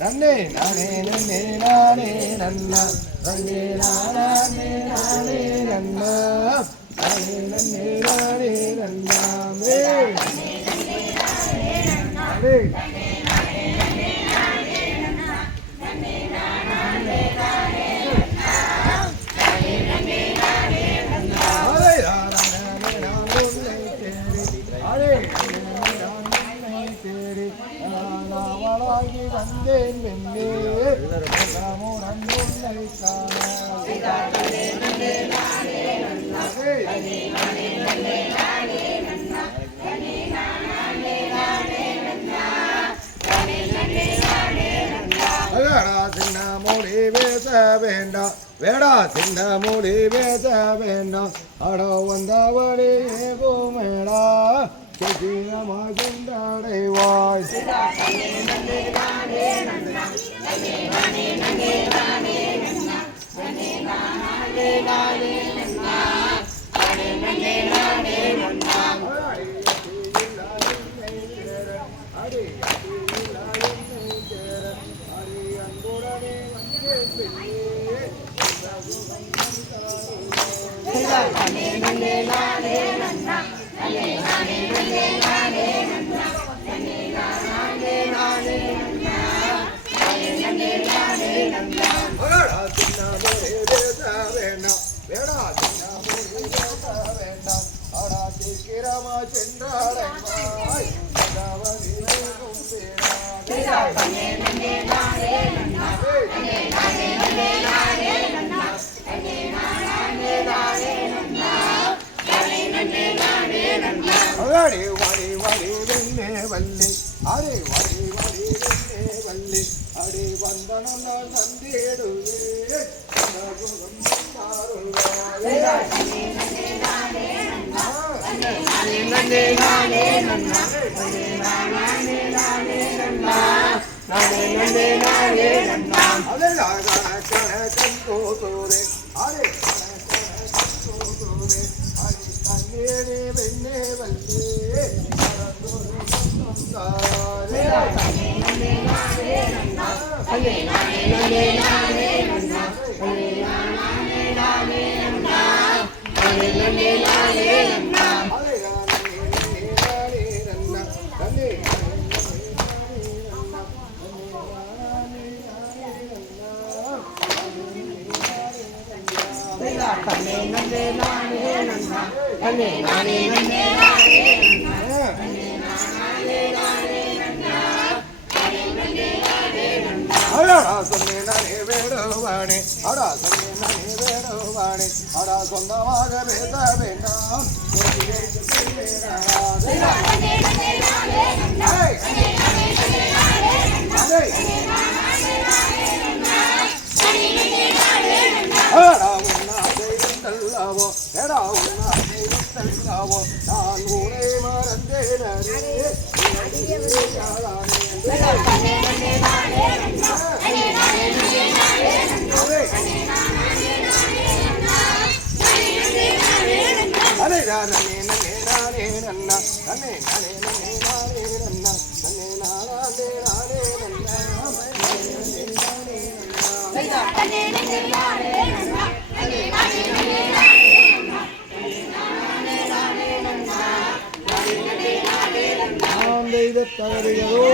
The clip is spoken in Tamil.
நன்னே நானே நன்னே நானே நன்னா நன்னே நானே நானே நன்னா நானே நன்னே நானே நன்னா மே நன்னே நானே நன்னே வந்தேன் மென்னே ராமோரன் உன்னை சின்ன மொழி பேச வேண்டாம் வேடா சின்ன மொழி பேச வேண்டாம் அட வந்தவனே கோமேடா கொண்டாடைவாய் வள்ளி வெண்ணே வள்ளி அரே வள்ளி வெண்ணே வள்ளி அடி வந்தனம் நான் தந்தேடுவே வெண்ணே வள்ளி வேடுவானே அடா சொன்னே வேடுவானே அடா சொந்தமாக பேச வேண்டாம் அல்லவோ எடா உன்னாவோ நான் ஊரை மறந்தேன் அலே நானே நன்னே நானே நன்னா நன்னே நானே நன்னே நானே நன்னா நன்னே நானே நானே நன்னா தெய்வ தவறுகளோ